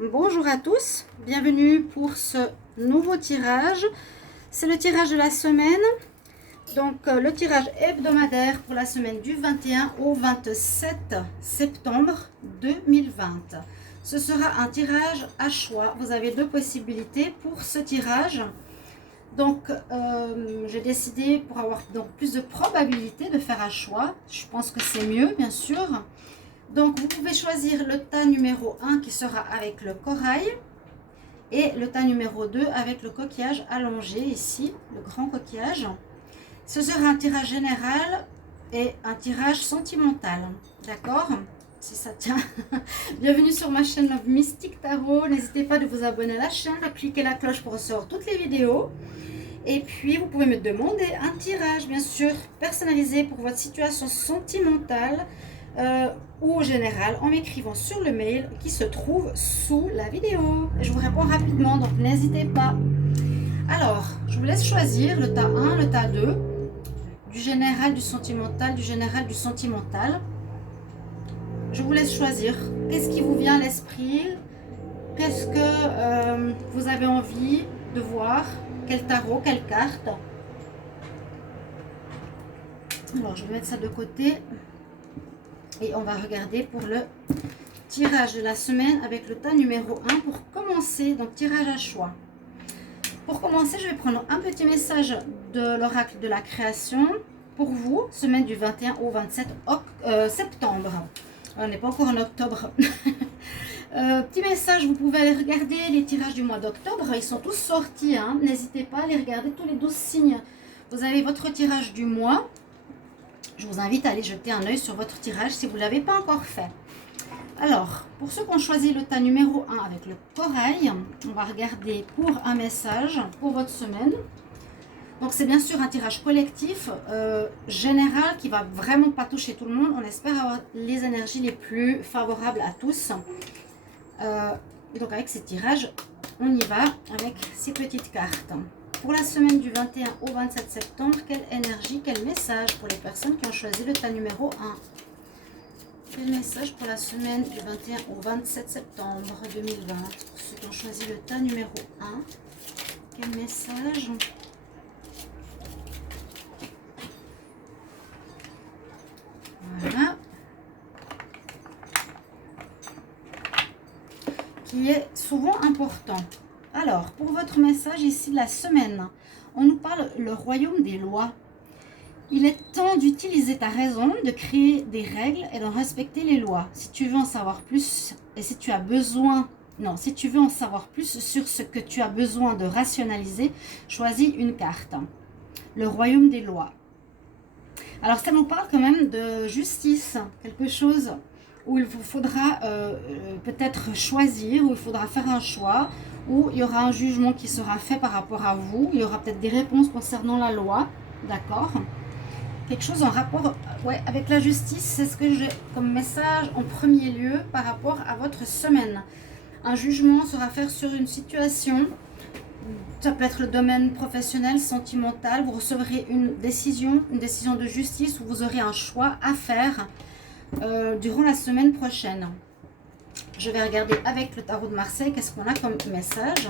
Bonjour à tous, bienvenue pour ce nouveau tirage. C'est le tirage de la semaine, donc le tirage hebdomadaire pour la semaine du 21 au 27 septembre 2020. Ce sera un tirage à choix, vous avez deux possibilités pour ce tirage. Donc j'ai décidé pour avoir donc plus de probabilité de faire un choix, je pense que c'est mieux bien sûr. Donc, vous pouvez choisir le tas numéro 1 qui sera avec le corail et le tas numéro 2 avec le coquillage allongé ici, le grand coquillage. Ce sera un tirage général et un tirage sentimental. D'accord? Si ça tient. Bienvenue sur ma chaîne Love Mystic Tarot. N'hésitez pas de vous abonner à la chaîne, de cliquer la cloche pour recevoir toutes les vidéos. Et puis, vous pouvez me demander un tirage, bien sûr, personnalisé pour votre situation sentimentale. Ou au général en m'écrivant sur le mail qui se trouve sous la vidéo. Je vous réponds rapidement, donc n'hésitez pas. Alors, je vous laisse choisir le tas 1, le tas 2, du général, du sentimental, du général, du sentimental. Je vous laisse choisir. Qu'est-ce qui vous vient à l'esprit? Qu'est-ce que vous avez envie de voir? Quel tarot, quelle carte? Alors, je vais mettre ça de côté. Et on va regarder pour le tirage de la semaine avec le tas numéro 1 pour commencer. Donc, tirage à choix. Pour commencer, je vais prendre un petit message de l'oracle de la création pour vous, semaine du 21 au 27 septembre. On n'est pas encore en octobre. Petit message, vous pouvez aller regarder les tirages du mois d'octobre. Ils sont tous sortis. Hein. N'hésitez pas à les regarder, tous les 12 signes. Vous avez votre tirage du mois. Je vous invite à aller jeter un œil sur votre tirage si vous ne l'avez pas encore fait. Alors, pour ceux qui ont choisi le tas numéro 1 avec le corail, on va regarder pour un message pour votre semaine. Donc, c'est bien sûr un tirage collectif, général, qui ne va vraiment pas toucher tout le monde. On espère avoir les énergies les plus favorables à tous. Et donc, avec ces tirages, on y va avec ces petites cartes. Pour la semaine du 21 au 27 septembre, quelle énergie, quel message pour les personnes qui ont choisi le tas numéro 1? Quel message pour la semaine du 21 au 27 septembre 2020? Pour ceux qui ont choisi le tas numéro 1, quel message? Voilà. Qui est souvent important. Alors, pour votre message ici de la semaine, on nous parle le royaume des lois. Il est temps d'utiliser ta raison, de créer des règles et de respecter les lois. Si tu veux en savoir plus et si tu as besoin, si tu veux en savoir plus sur ce que tu as besoin de rationaliser, choisis une carte. Le royaume des lois. Alors, ça nous parle quand même de justice, quelque chose où il vous faudra peut-être choisir, où il faudra faire un choix, où il y aura un jugement qui sera fait par rapport à vous, il y aura peut-être des réponses concernant la loi, d'accord? Quelque chose en rapport avec la justice, c'est ce que j'ai comme message en premier lieu par rapport à votre semaine. Un jugement sera fait sur une situation, ça peut être le domaine professionnel, sentimental, vous recevrez une décision de justice où vous aurez un choix à faire durant la semaine prochaine. Je vais regarder avec le tarot de Marseille qu'est-ce qu'on a comme message.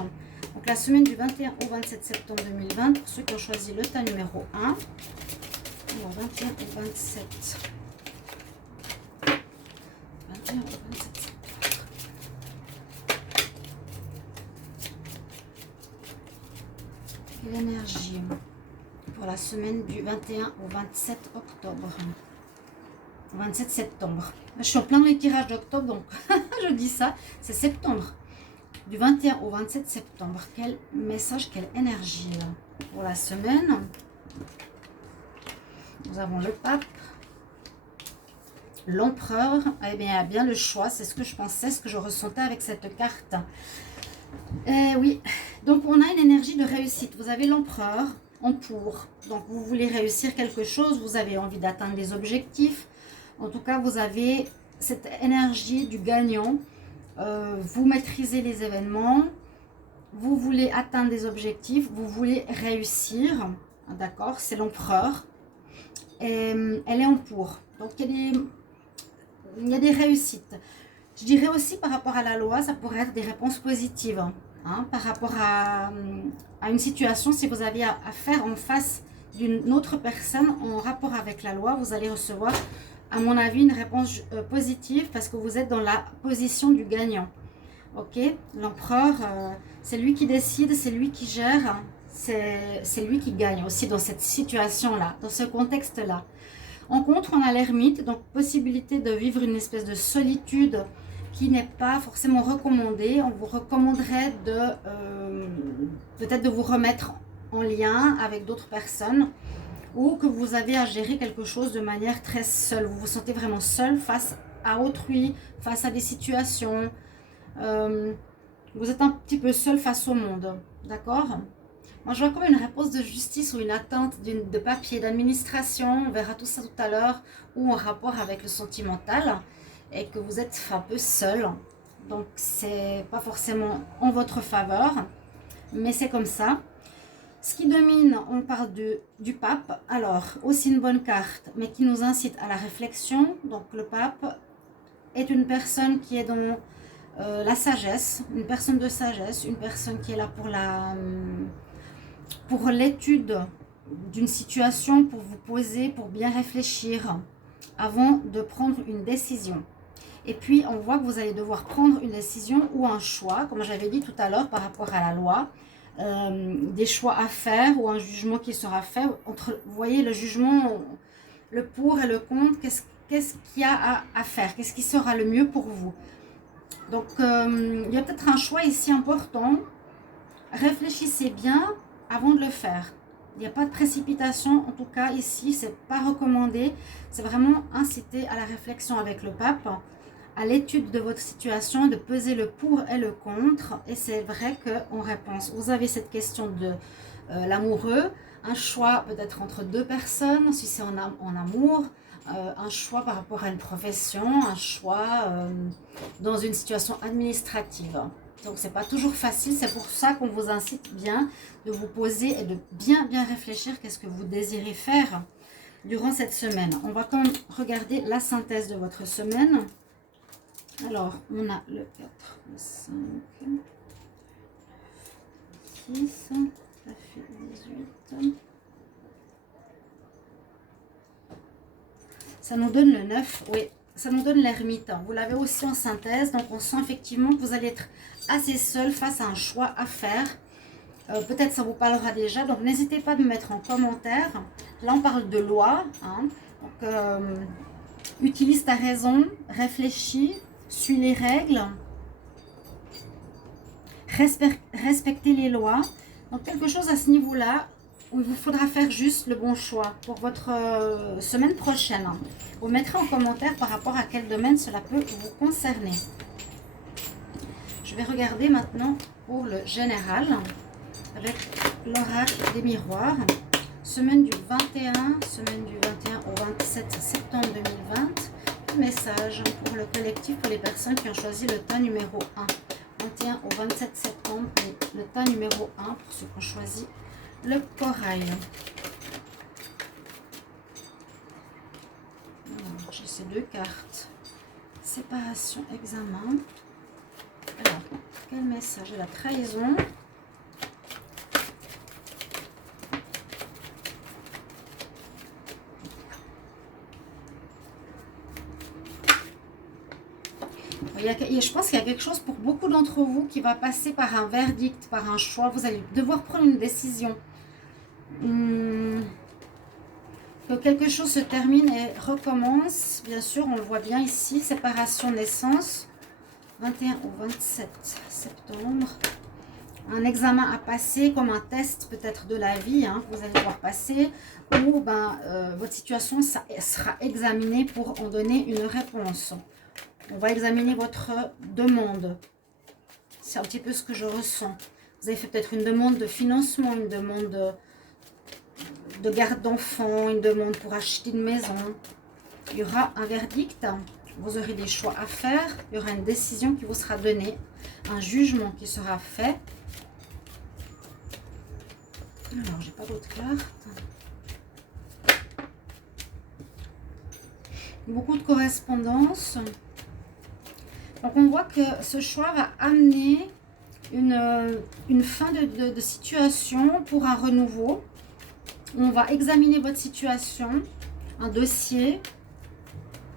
Donc la semaine du 21 au 27 septembre 2020 pour ceux qui ont choisi le tas numéro 1. Alors 21 au 27. 21 au 27 septembre. L'énergie pour la semaine du 21 au 27 octobre. 27 septembre. Je suis en plein dans les tirages d'octobre, donc je dis ça, c'est septembre. Du 21 au 27 septembre. Quel message, quelle énergie là, pour la semaine. Nous avons le pape, l'empereur. Eh bien, il y a bien le choix, c'est ce que je pensais, ce que je ressentais avec cette carte. Oui, donc on a une énergie de réussite. Vous avez l'empereur en pour. Donc vous voulez réussir quelque chose, vous avez envie d'atteindre des objectifs. En tout cas, vous avez cette énergie du gagnant. Vous maîtrisez les événements. Vous voulez atteindre des objectifs. Vous voulez réussir. D'accord? C'est l'empereur. Elle est en pour. Donc, il y a des réussites. Je dirais aussi par rapport à la loi, ça pourrait être des réponses positives. Hein, par rapport à une situation, si vous aviez à faire en face d'une autre personne en rapport avec la loi, vous allez recevoir, à mon avis, une réponse positive parce que vous êtes dans la position du gagnant. Ok, l'empereur, c'est lui qui décide, c'est lui qui gère, c'est lui qui gagne aussi dans cette situation-là, dans ce contexte-là. En contre, on a l'ermite, donc possibilité de vivre une espèce de solitude qui n'est pas forcément recommandée. On vous recommanderait peut-être de vous remettre en lien avec d'autres personnes ou que vous avez à gérer quelque chose de manière très seule. Vous vous sentez vraiment seul face à autrui, face à des situations. Vous êtes un petit peu seul face au monde, d'accord? Moi, je vois comme une réponse de justice ou une attente de papier, d'administration. On verra tout ça tout à l'heure, ou en rapport avec le sentimental, et que vous êtes un peu seul. Donc, c'est pas forcément en votre faveur, mais c'est comme ça. Ce qui domine, on parle du pape. Alors, aussi une bonne carte, mais qui nous incite à la réflexion. Donc, le pape est une personne qui est dans la sagesse, une personne de sagesse, une personne qui est là pour l'étude d'une situation, pour vous poser, pour bien réfléchir avant de prendre une décision. Et puis, on voit que vous allez devoir prendre une décision ou un choix, comme j'avais dit tout à l'heure par rapport à la loi, des choix à faire ou un jugement qui sera fait. Vous voyez, le jugement, le pour et le contre, qu'est-ce qu'il y a à faire? Qu'est-ce qui sera le mieux pour vous? Donc, il y a peut-être un choix ici important. Réfléchissez bien avant de le faire. Il n'y a pas de précipitation, en tout cas ici, c'est pas recommandé. C'est vraiment inciter à la réflexion avec le pape, à l'étude de votre situation, de peser le pour et le contre. Et c'est vrai qu'en réponse, vous avez cette question de l'amoureux, un choix peut-être entre deux personnes, si c'est en amour, un choix par rapport à une profession, un choix dans une situation administrative. Donc, c'est pas toujours facile. C'est pour ça qu'on vous incite bien de vous poser et de bien réfléchir qu'est-ce que vous désirez faire durant cette semaine. On va quand même regarder la synthèse de votre semaine. Alors, on a le 4, le 5, 6, ça fait 18. Ça nous donne le 9, oui. Ça nous donne l'ermite. Vous l'avez aussi en synthèse. Donc, on sent effectivement que vous allez être assez seul face à un choix à faire. Peut-être ça vous parlera déjà. Donc, n'hésitez pas à me mettre en commentaire. Là, on parle de loi. Hein. Donc, utilise ta raison. Réfléchis. Suis les règles. Respectez les lois. Donc, quelque chose à ce niveau-là où il vous faudra faire juste le bon choix pour votre semaine prochaine. Vous mettrez en commentaire par rapport à quel domaine cela peut vous concerner. Je vais regarder maintenant pour le général avec l'oracle des miroirs. Semaine du 21 au 27 septembre 2020. Message pour le collectif, pour les personnes qui ont choisi le tas numéro 1. 21 au 27 septembre, le tas numéro 1 pour ceux qui ont choisi le corail. J'ai ces deux cartes. Séparation, examen. Alors, quel message? La trahison. Je pense qu'il y a quelque chose pour beaucoup d'entre vous qui va passer par un verdict, par un choix. Vous allez devoir prendre une décision. Que quelque chose se termine et recommence. Bien sûr, on le voit bien ici. Séparation, naissance. 21 au 27 septembre. Un examen à passer, comme un test peut-être de la vie, hein, que vous allez devoir passer. Ou votre situation sera examinée pour en donner une réponse. On va examiner votre demande. C'est un petit peu ce que je ressens. Vous avez fait peut-être une demande de financement, une demande de garde d'enfants, une demande pour acheter une maison. Il y aura un verdict. Vous aurez des choix à faire. Il y aura une décision qui vous sera donnée. Un jugement qui sera fait. Alors, j'ai pas d'autres cartes. Beaucoup de correspondances. Donc on voit que ce choix va amener une fin de situation pour un renouveau. On va examiner votre situation, un dossier.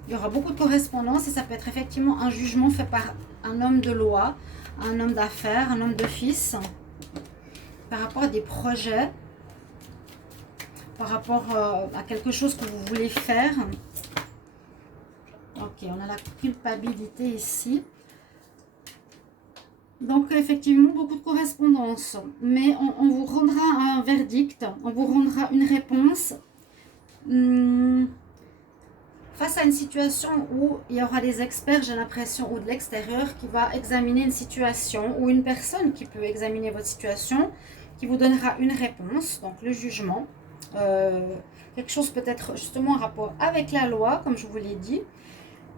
Il y aura beaucoup de correspondance et ça peut être effectivement un jugement fait par un homme de loi, un homme d'affaires, un homme d'office, par rapport à des projets, par rapport à quelque chose que vous voulez faire. Ok, on a la culpabilité ici. Donc effectivement, beaucoup de correspondance. Mais on vous rendra un verdict, on vous rendra une réponse face à une situation où il y aura des experts, j'ai l'impression, ou de l'extérieur qui va examiner une situation, ou une personne qui peut examiner votre situation, qui vous donnera une réponse, donc le jugement. Quelque chose peut-être justement en rapport avec la loi, comme je vous l'ai dit.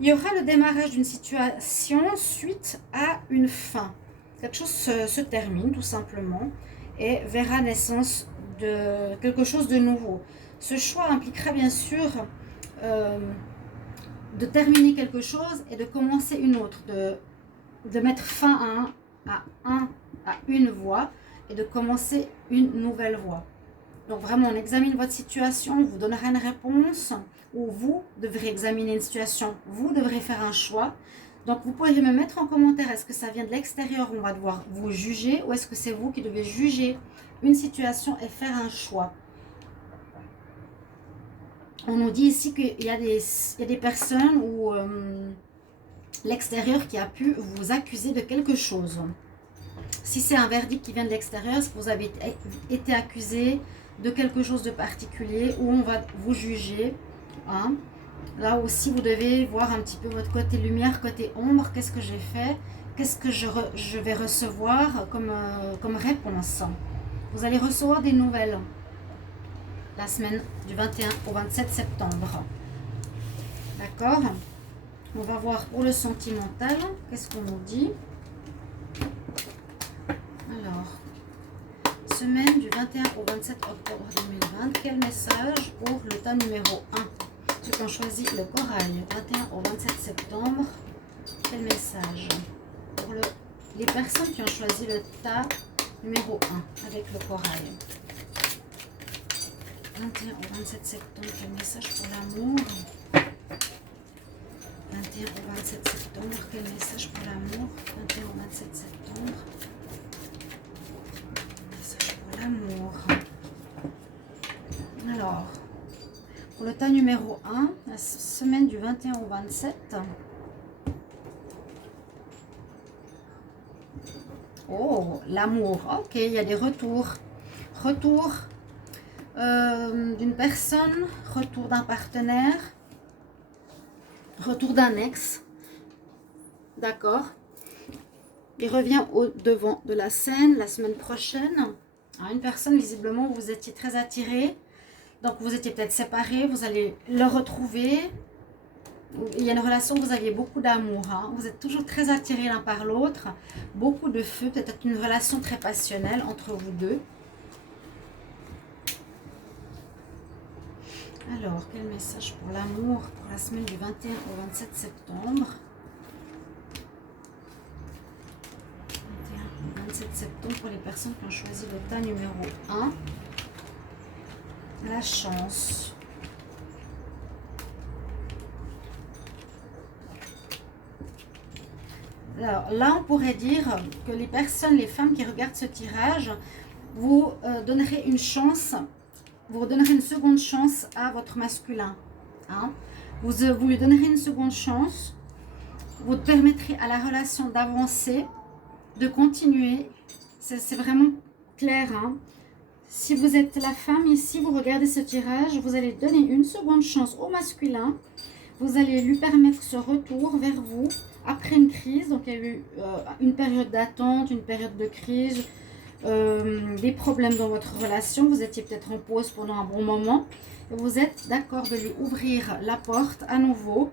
Il y aura le démarrage d'une situation suite à une fin. Quelque chose se termine tout simplement et verra naissance de quelque chose de nouveau. Ce choix impliquera bien sûr de terminer quelque chose et de commencer une autre, de mettre fin à une voie et de commencer une nouvelle voie. Donc vraiment, on examine votre situation, on vous donnera une réponse, ou vous devrez examiner une situation, vous devrez faire un choix. Donc vous pourriez me mettre en commentaire, est-ce que ça vient de l'extérieur, on va devoir vous juger, ou est-ce que c'est vous qui devez juger une situation et faire un choix. On nous dit ici qu'il y a des personnes ou l'extérieur qui a pu vous accuser de quelque chose. Si c'est un verdict qui vient de l'extérieur, c'est que vous avez été accusé de quelque chose de particulier où on va vous juger. Hein. Là aussi, vous devez voir un petit peu votre côté lumière, côté ombre. Qu'est-ce que j'ai fait? Qu'est-ce que je vais recevoir comme réponse? Vous allez recevoir des nouvelles la semaine du 21 au 27 septembre. D'accord? On va voir pour le sentimental. Qu'est-ce qu'on nous dit? Alors, semaine du 21 au 27 octobre 2020, quel message pour le tas numéro 1? Ceux qui ont choisi le corail, 21 au 27 septembre, quel message pour les personnes qui ont choisi le tas numéro 1 avec le corail? 21 au 27 septembre, quel message pour l'amour? 21 au 27 septembre, quel message pour l'amour? 21 au 27 septembre. L'amour. Alors, pour le tas numéro 1, la semaine du 21 au 27. Oh, l'amour. Ok, il y a des retours. Retour d'une personne, retour d'un partenaire, retour d'un ex. D'accord. Il revient au devant de la scène la semaine prochaine. Une personne, visiblement, vous étiez très attiré, donc vous étiez peut-être séparés, vous allez le retrouver. Il y a une relation où vous aviez beaucoup d'amour, hein. Vous êtes toujours très attirés l'un par l'autre, beaucoup de feu, peut-être une relation très passionnelle entre vous deux. Alors, quel message pour l'amour pour la semaine du 21 au 27 septembre? 27 septembre pour les personnes qui ont choisi le tas numéro 1. La chance. Alors là, on pourrait dire que les personnes, les femmes qui regardent ce tirage, vous donnerez une chance, vous redonnerez une seconde chance à votre masculin. Hein. Vous lui donnerez une seconde chance, vous permettrez à la relation d'avancer, de continuer. C'est vraiment clair. Hein. Si vous êtes la femme ici, vous regardez ce tirage, vous allez donner une seconde chance au masculin. Vous allez lui permettre ce retour vers vous après une crise. Donc il y a eu une période d'attente, une période de crise, des problèmes dans votre relation. Vous étiez peut-être en pause pendant un bon moment. Et vous êtes d'accord de lui ouvrir la porte à nouveau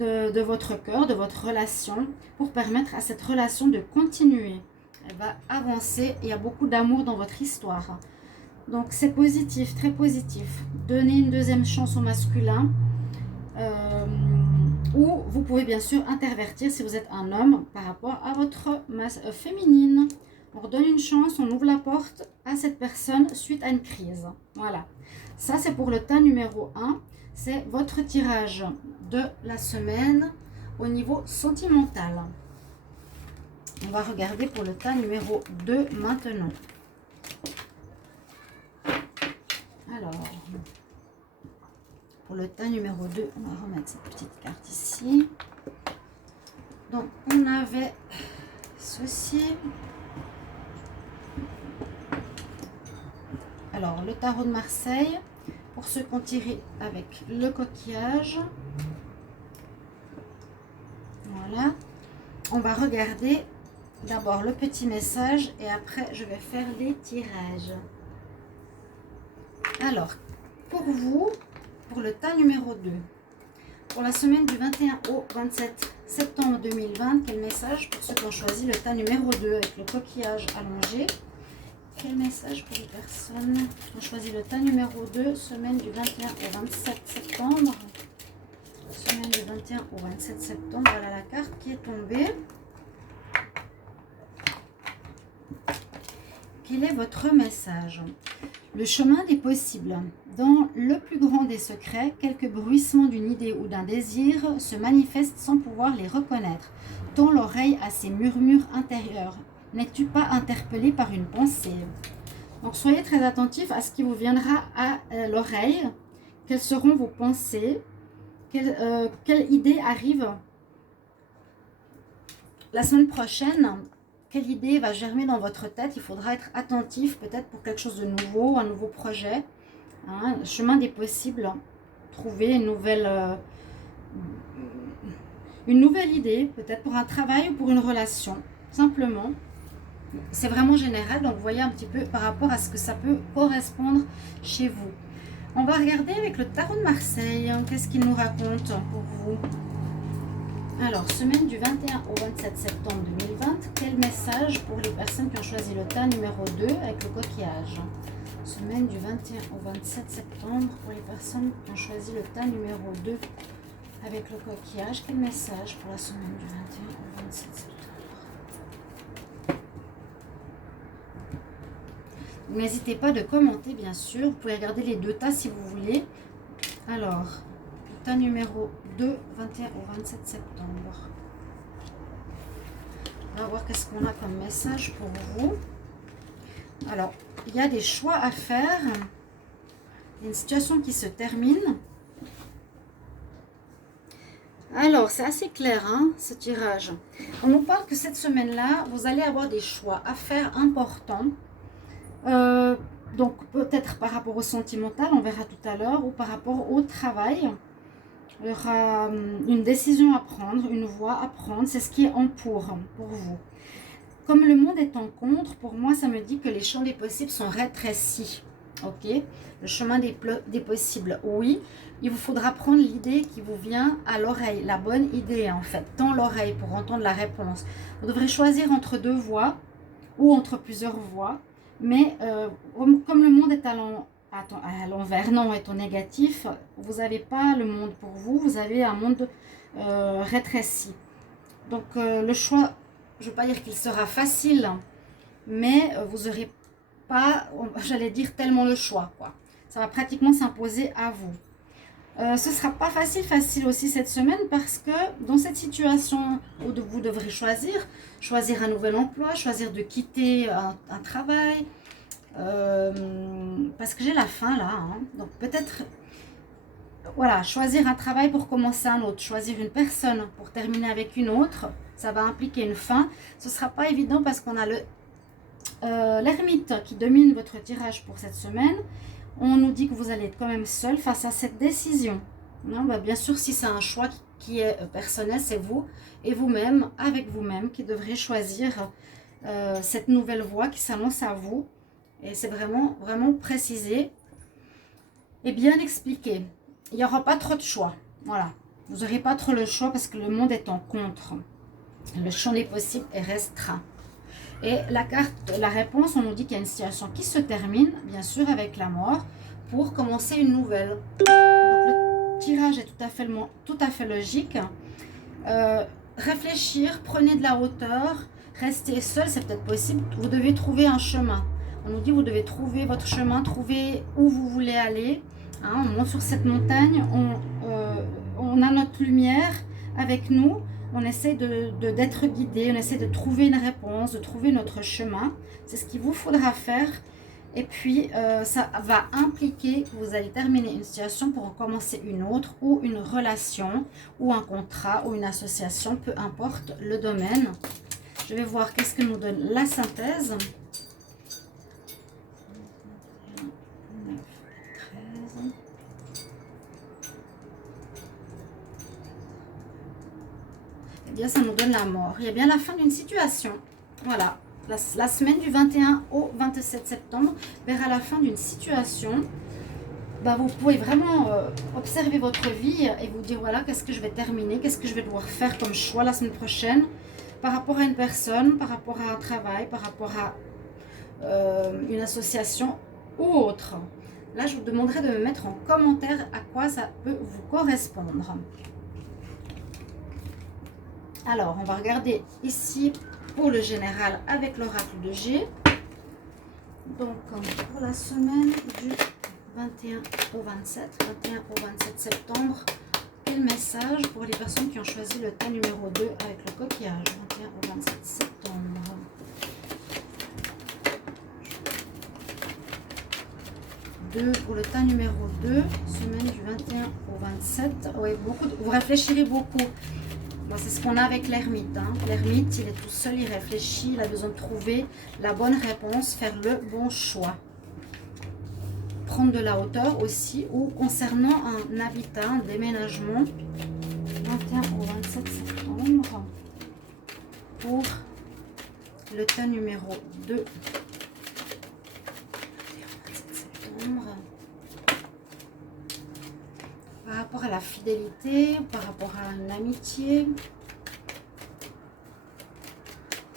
de votre cœur, de votre relation, pour permettre à cette relation de continuer. Elle va avancer. Il y a beaucoup d'amour dans votre histoire. Donc c'est positif, très positif. Donnez une deuxième chance au masculin. Ou vous pouvez bien sûr intervertir si vous êtes un homme par rapport à votre masse féminine. On redonne une chance, on ouvre la porte à cette personne suite à une crise. Voilà. Ça, c'est pour le tas numéro 1. C'est votre tirage de la semaine au niveau sentimental. On va regarder pour le tas numéro 2 maintenant. Alors, pour le tas numéro 2, on va remettre cette petite carte ici. Donc, on avait ceci. Alors, le tarot de Marseille, pour ceux qui ont tiré avec le coquillage. Voilà. On va regarder d'abord le petit message et après, je vais faire les tirages. Alors, pour vous, pour le tas numéro 2, pour la semaine du 21 au 27 septembre 2020, quel message pour ceux qui ont choisi le tas numéro 2 avec le coquillage allongé? Quel message pour les personnes qui ont choisi le tas numéro 2, semaine du 21 au 27 septembre? Semaine du 21 au 27 septembre, voilà la carte qui est tombée. Quel est votre message? Le chemin des possibles. Dans le plus grand des secrets, quelques bruissements d'une idée ou d'un désir se manifestent sans pouvoir les reconnaître. Tends l'oreille à ces murmures intérieurs. N'es-tu pas interpellé par une pensée? Donc soyez très attentifs à ce qui vous viendra à l'oreille. Quelles seront vos pensées? Quelle idée arrive la semaine prochaine? Quelle idée va germer dans votre tête? Il faudra être attentif peut-être pour quelque chose de nouveau, un nouveau projet. Hein, le chemin des possibles. Trouver une nouvelle idée, peut-être pour un travail ou pour une relation. Simplement. C'est vraiment général, donc vous voyez un petit peu par rapport à ce que ça peut correspondre chez vous. On va regarder avec le tarot de Marseille. Qu'est-ce qu'il nous raconte pour vous? Alors, semaine du 21 au 27 septembre 2020, quel message pour les personnes qui ont choisi le tas numéro 2 avec le coquillage? Semaine du 21 au 27 septembre pour les personnes qui ont choisi le tas numéro 2 avec le coquillage. Quel message pour la semaine du 21 au 27 septembre? N'hésitez pas de commenter, bien sûr. Vous pouvez regarder les deux tas si vous voulez. Alors, le tas numéro 2, 21 au 27 septembre. On va voir qu'est-ce qu'on a comme message pour vous. Alors, il y a des choix à faire. Il y a une situation qui se termine. Alors, c'est assez clair, hein, ce tirage. On nous parle que cette semaine-là, vous allez avoir des choix à faire importants. Donc, peut-être par rapport au sentimental, on verra tout à l'heure, ou par rapport au travail. Il y aura une décision à prendre, une voie à prendre. C'est ce qui est en pour vous. Comme le monde est en contre, pour moi, ça me dit que les champs des possibles sont rétrécis. Ok, le chemin des possibles, oui. Il vous faudra prendre l'idée qui vous vient à l'oreille, la bonne idée en fait, dans l'oreille pour entendre la réponse. Vous devrez choisir entre deux voies ou entre plusieurs voies, mais comme le monde est à l'envers, non, est au négatif, vous n'avez pas le monde pour vous, vous avez un monde rétréci. Donc le choix, je ne veux pas dire qu'il sera facile, mais vous n'aurez pas, j'allais dire, tellement le choix, quoi. Ça va pratiquement s'imposer à vous. Ce ne sera pas facile aussi cette semaine parce que dans cette situation où vous devrez choisir un nouvel emploi, choisir de quitter un travail, parce que j'ai la fin là, hein. Donc peut-être, voilà, choisir un travail pour commencer un autre, choisir une personne pour terminer avec une autre, ça va impliquer une fin. Ce ne sera pas évident parce qu'on a l'ermite qui domine votre tirage pour cette semaine. On nous dit que vous allez être quand même seul face à cette décision. Non, bah bien sûr, si c'est un choix qui est personnel, c'est vous et vous-même, avec vous-même, qui devrez choisir cette nouvelle voie qui s'annonce à vous. Et c'est vraiment précisé et bien expliqué. Il n'y aura pas trop de choix. Voilà. Vous n'aurez pas trop le choix parce que le monde est en contre. Le champ des possibles est restreint. Et la réponse, on nous dit qu'il y a une situation qui se termine, bien sûr, avec la mort, pour commencer une nouvelle. Donc, le tirage est tout à fait logique. Réfléchir, prenez de la hauteur, restez seul, c'est peut-être possible. Vous devez trouver un chemin. On nous dit vous devez trouver votre chemin, trouver où vous voulez aller. Hein, on monte sur cette montagne, on a notre lumière avec nous. On essaie d'être guidé, on essaie de trouver une réponse, de trouver notre chemin. C'est ce qu'il vous faudra faire. Et puis, ça va impliquer que vous allez terminer une situation pour en commencer une autre, ou une relation, ou un contrat, ou une association, peu importe le domaine. Je vais voir qu'est-ce que nous donne la synthèse. 9, 13. Eh bien, ça nous donne la mort. Il y a bien la fin d'une situation. Voilà. La semaine du 21 au 27 septembre verra la fin d'une situation. Bah, vous pouvez vraiment observer votre vie et vous dire, voilà, qu'est-ce que je vais terminer, qu'est-ce que je vais devoir faire comme choix la semaine prochaine par rapport à une personne, par rapport à un travail, par rapport à une association ou autre. Là, je vous demanderai de me mettre en commentaire à quoi ça peut vous correspondre. Alors, on va regarder ici pour le général avec l'oracle de G. Donc, pour la semaine du 21 au 27, 21 au 27 septembre, quel message pour les personnes qui ont choisi le tas numéro 2 avec le coquillage, 21 au 27 septembre. Pour le tas numéro 2, semaine du 21 au 27. Oui, vous réfléchirez beaucoup. Bon, c'est ce qu'on a avec l'ermite. Hein. L'ermite, il est tout seul, il réfléchit, il a besoin de trouver la bonne réponse, faire le bon choix. Prendre de la hauteur aussi, ou concernant un habitat, un déménagement, 21 au 27 septembre, pour le tas numéro 2. 27 septembre. Par rapport à la fidélité, par rapport à une amitié.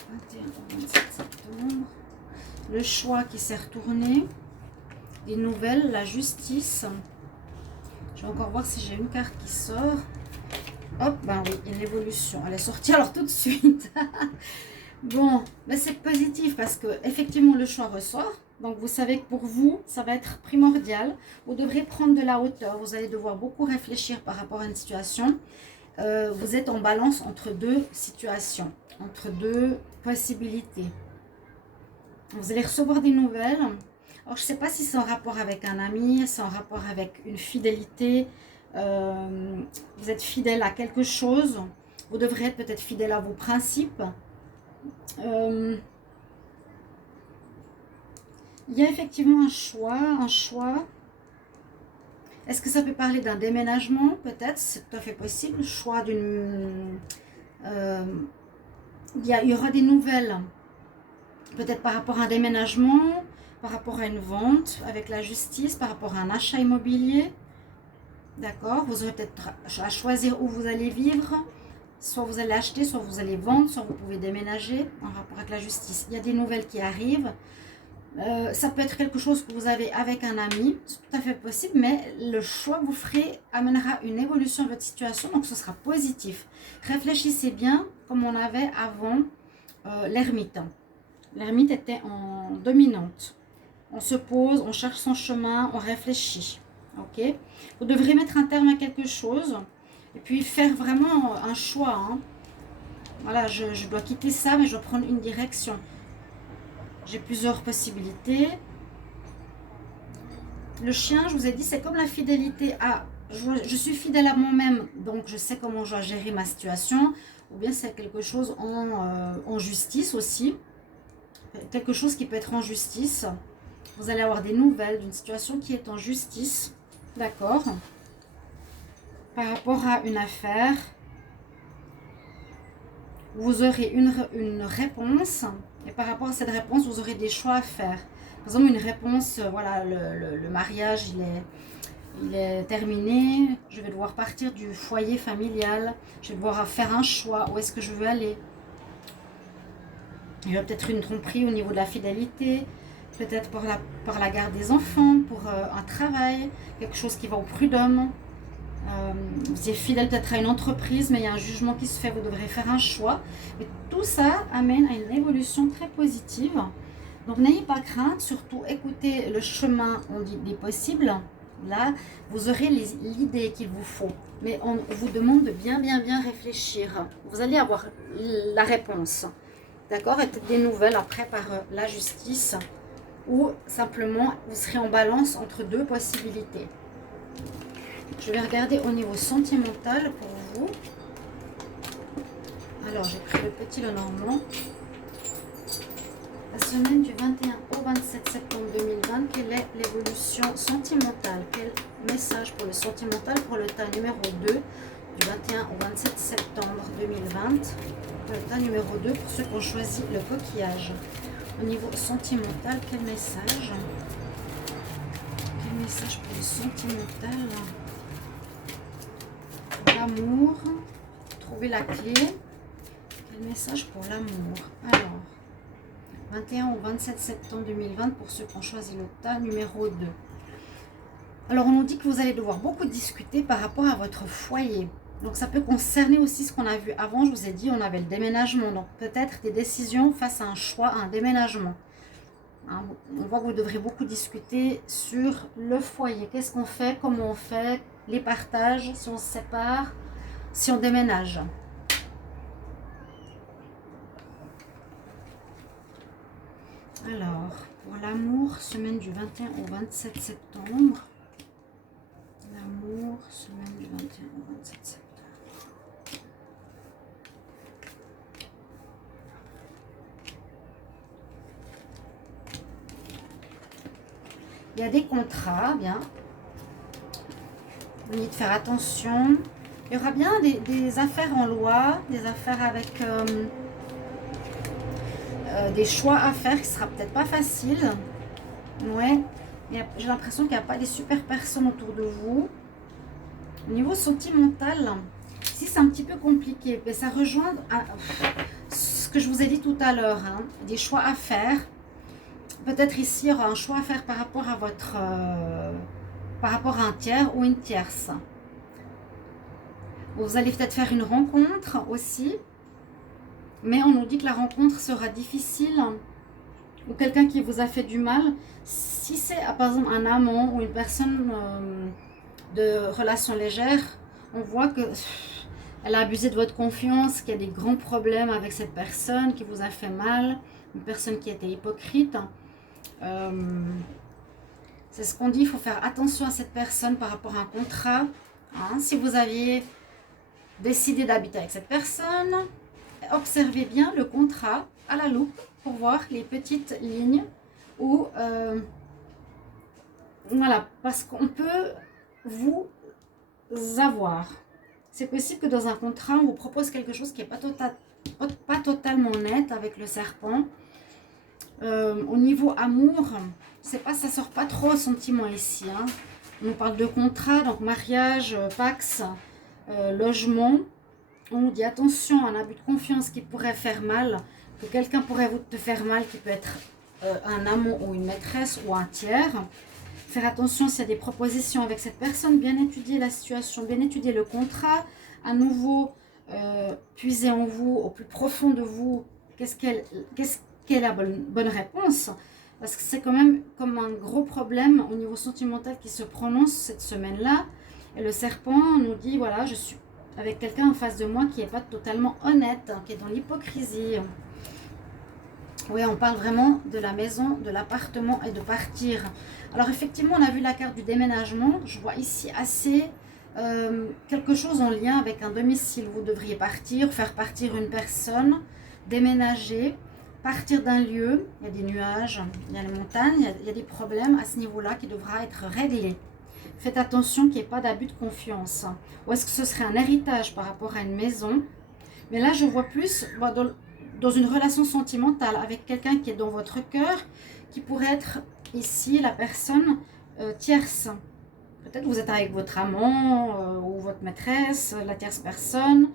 21 au 27 septembre. Le choix qui s'est retourné. Des nouvelles, la justice. Je vais encore voir si j'ai une carte qui sort. Hop, ben oui, une évolution. Elle est sortie alors tout de suite. Bon, ben c'est positif parce que effectivement le choix ressort. Donc, vous savez que pour vous, ça va être primordial. Vous devrez prendre de la hauteur. Vous allez devoir beaucoup réfléchir par rapport à une situation. Vous êtes en balance entre deux situations, entre deux possibilités. Vous allez recevoir des nouvelles. Alors, je ne sais pas si c'est en rapport avec un ami, c'est en rapport avec une fidélité. Vous êtes fidèle à quelque chose. Vous devrez être peut-être fidèle à vos principes. Il y a effectivement un choix. Est-ce que ça peut parler d'un déménagement? Peut-être, c'est tout à fait possible. Choix d'une... il y aura des nouvelles. Peut-être par rapport à un déménagement, par rapport à une vente avec la justice, par rapport à un achat immobilier. D'accord? Vous aurez peut-être à choisir où vous allez vivre. Soit vous allez acheter, soit vous allez vendre, soit vous pouvez déménager en rapport avec la justice. Il y a des nouvelles qui arrivent. Ça peut être quelque chose que vous avez avec un ami, c'est tout à fait possible, mais le choix que vous ferez amènera une évolution de votre situation, donc ce sera positif. Réfléchissez bien comme on avait avant l'ermite. L'ermite était en dominante. On se pose, on cherche son chemin, on réfléchit. Ok? Vous devrez mettre un terme à quelque chose et puis faire vraiment un choix. Hein. Voilà, je dois quitter ça, mais je dois prendre une direction. J'ai plusieurs possibilités. Le chien, je vous ai dit, c'est comme la fidélité à... Je suis fidèle à moi-même, donc je sais comment je dois gérer ma situation. Ou bien c'est quelque chose en justice aussi. Quelque chose qui peut être en justice. Vous allez avoir des nouvelles d'une situation qui est en justice. D'accord. Par rapport à une affaire, vous aurez une réponse. Et par rapport à cette réponse, vous aurez des choix à faire. Par exemple, une réponse, voilà, le mariage, il est terminé. Je vais devoir partir du foyer familial. Je vais devoir faire un choix. Où est-ce que je veux aller? Il y a peut-être une tromperie au niveau de la fidélité. Peut-être par la garde des enfants, pour un travail. Quelque chose qui va au prud'homme. vous êtes fidèle peut-être à une entreprise, mais il y a un jugement qui se fait, vous devrez faire un choix. Mais tout ça amène à une évolution très positive. Donc n'ayez pas crainte, surtout écoutez le chemin, on dit, des possibles. Là, vous aurez l'idée qu'il vous faut. Mais on vous demande de bien réfléchir. Vous allez avoir la réponse. D'accord? Et peut-être des nouvelles après par la justice. Ou simplement, vous serez en balance entre deux possibilités. Je vais regarder au niveau sentimental pour vous. Alors, j'ai pris le petit Lenormand. La semaine du 21 au 27 septembre 2020, quelle est l'évolution sentimentale? Quel message pour le sentimental pour le tas numéro 2 du 21 au 27 septembre 2020? Le tas numéro 2 pour ceux qui ont choisi le coquillage. Au niveau sentimental, quel message? Quel message pour le sentimental? L'amour. Trouver la clé. Quel message pour l'amour? Alors, 21 au 27 septembre 2020 pour ceux qui ont choisi le tas numéro 2. Alors, on nous dit que vous allez devoir beaucoup discuter par rapport à votre foyer. Donc, ça peut concerner aussi ce qu'on a vu avant. Je vous ai dit, on avait le déménagement. Donc, peut-être des décisions face à un choix, à un déménagement. Hein, on voit que vous devrez beaucoup discuter sur le foyer. Qu'est-ce qu'on fait? Comment on fait? Les partages, si on se sépare, si on déménage. Alors, pour l'amour, semaine du 21 au 27 septembre. L'amour, semaine du 21 au 27 septembre. Il y a des contrats, bien. Vous need de faire attention. Il y aura bien des affaires en loi, des affaires avec des choix à faire qui ne sera peut-être pas facile. Ouais. J'ai l'impression qu'il n'y a pas des super personnes autour de vous. Au niveau sentimental, ici c'est un petit peu compliqué. Mais ça rejoint ce que je vous ai dit tout à l'heure. Hein, des choix à faire. Peut-être ici, il y aura un choix à faire par rapport à votre... par rapport à un tiers ou une tierce. Vous allez peut-être faire une rencontre aussi. Mais on nous dit que la rencontre sera difficile. Ou quelqu'un qui vous a fait du mal. Si c'est par exemple un amant ou une personne de relation légère, on voit que elle a abusé de votre confiance, qu'il y a des grands problèmes avec cette personne qui vous a fait mal. Une personne qui était hypocrite. C'est ce qu'on dit, il faut faire attention à cette personne par rapport à un contrat. Hein. Si vous aviez décidé d'habiter avec cette personne, observez bien le contrat à la loupe pour voir les petites lignes où, voilà, parce qu'on peut vous avoir. C'est possible que dans un contrat, on vous propose quelque chose qui n'est pas totalement net avec le serpent. Au niveau amour, c'est pas, ça sort pas trop sentiment ici. Hein. On parle de contrat, donc mariage, pax, logement. On dit attention à un abus de confiance qui pourrait faire mal, que quelqu'un pourrait te faire mal, qui peut être un amant ou une maîtresse ou un tiers. Faire attention s'il y a des propositions avec cette personne, bien étudier la situation, bien étudier le contrat, à nouveau puiser en vous, au plus profond de vous, qu'est-ce qu'est la bonne réponse, parce que c'est quand même comme un gros problème au niveau sentimental qui se prononce cette semaine-là. Et le serpent nous dit, voilà, je suis avec quelqu'un en face de moi qui n'est pas totalement honnête, hein, qui est dans l'hypocrisie. Oui, on parle vraiment de la maison, de l'appartement et de partir. Alors effectivement, on a vu la carte du déménagement. Je vois ici assez quelque chose en lien avec un domicile. Vous devriez partir, faire partir une personne, déménager, partir d'un lieu. Il y a des nuages, il y a les montagnes, il y a des problèmes à ce niveau-là qui devra être réglés. Faites attention qu'il n'y ait pas d'abus de confiance. Ou est-ce que ce serait un héritage par rapport à une maison? Mais là, je vois plus dans une relation sentimentale avec quelqu'un qui est dans votre cœur, qui pourrait être ici la personne tierce. Peut-être vous êtes avec votre amant ou votre maîtresse, la tierce personne.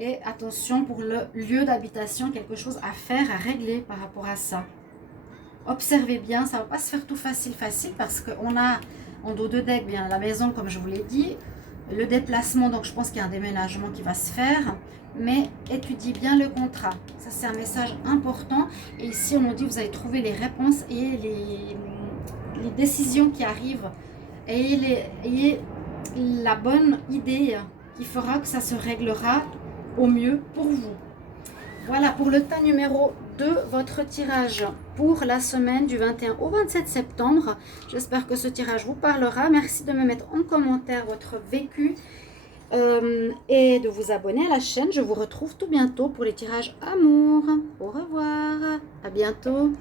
Et attention pour le lieu d'habitation, quelque chose à faire, à régler par rapport à ça. Observez bien, ça ne va pas se faire tout facile parce qu'on a en dos de deck bien la maison comme je vous l'ai dit. le déplacement, donc je pense qu'il y a un déménagement qui va se faire, mais étudiez bien le contrat. Ça, c'est un message important. Et ici, on nous dit que vous allez trouver les réponses et les décisions qui arrivent. Et la bonne idée qui fera que ça se réglera au mieux pour vous. Voilà pour le tas numéro 2, votre tirage pour la semaine du 21 au 27 septembre. J'espère que ce tirage vous parlera. Merci de me mettre en commentaire votre vécu et de vous abonner à la chaîne. Je vous retrouve tout bientôt pour les tirages amour. Au revoir, à bientôt.